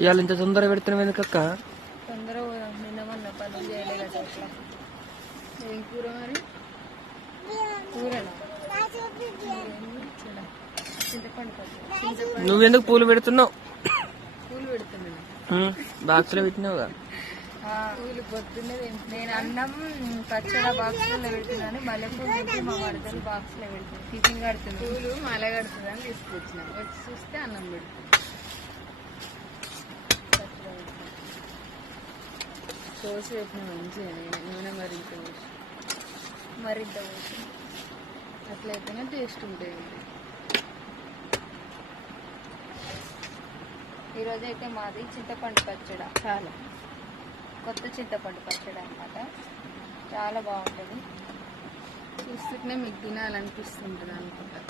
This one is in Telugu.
ఇవాళ ఇంత తొందరగా పెడుతున్నావు ఎందుకక్క? తొందరగా నిన్నమన్న పనులు చేయలే కదా ఇట్లా. ఏం కూర మరి? కూరనా? చింతపండు పచ్చడి. నువ్వెందుకు పూలు పెడుతున్నావు? పూలు పెడుతున్నాను. బాక్స్ లో పెట్టినావుగా. పూలు పొద్దున్నే నేను అన్నం పచ్చడి బాక్స్ లో పెడుతున్నాను. మల్లెపూలు పెట్టి మా వడతలు బాక్స్ లో పెడుతుంది. టిఫిన్ కడుతుంది. పూలు మల కడుతుంది అని తీసుకొచ్చిన. వచ్చి చూస్తే అన్నం పెడుతుంది. కోసి పెట్టిన మంచిగా నూనె మరింత పోసి అట్లయితేనే టేస్ట్ ఉంటుంది. ఈరోజు అయితే మాది చింతపండు పచ్చడి, చాలా కొత్త చింతపండు పచ్చడి అన్నమాట. చాలా బాగుంటుంది. చూస్తుంటే మీకు తినాలనిపిస్తుంటుంది అనుకుంటా.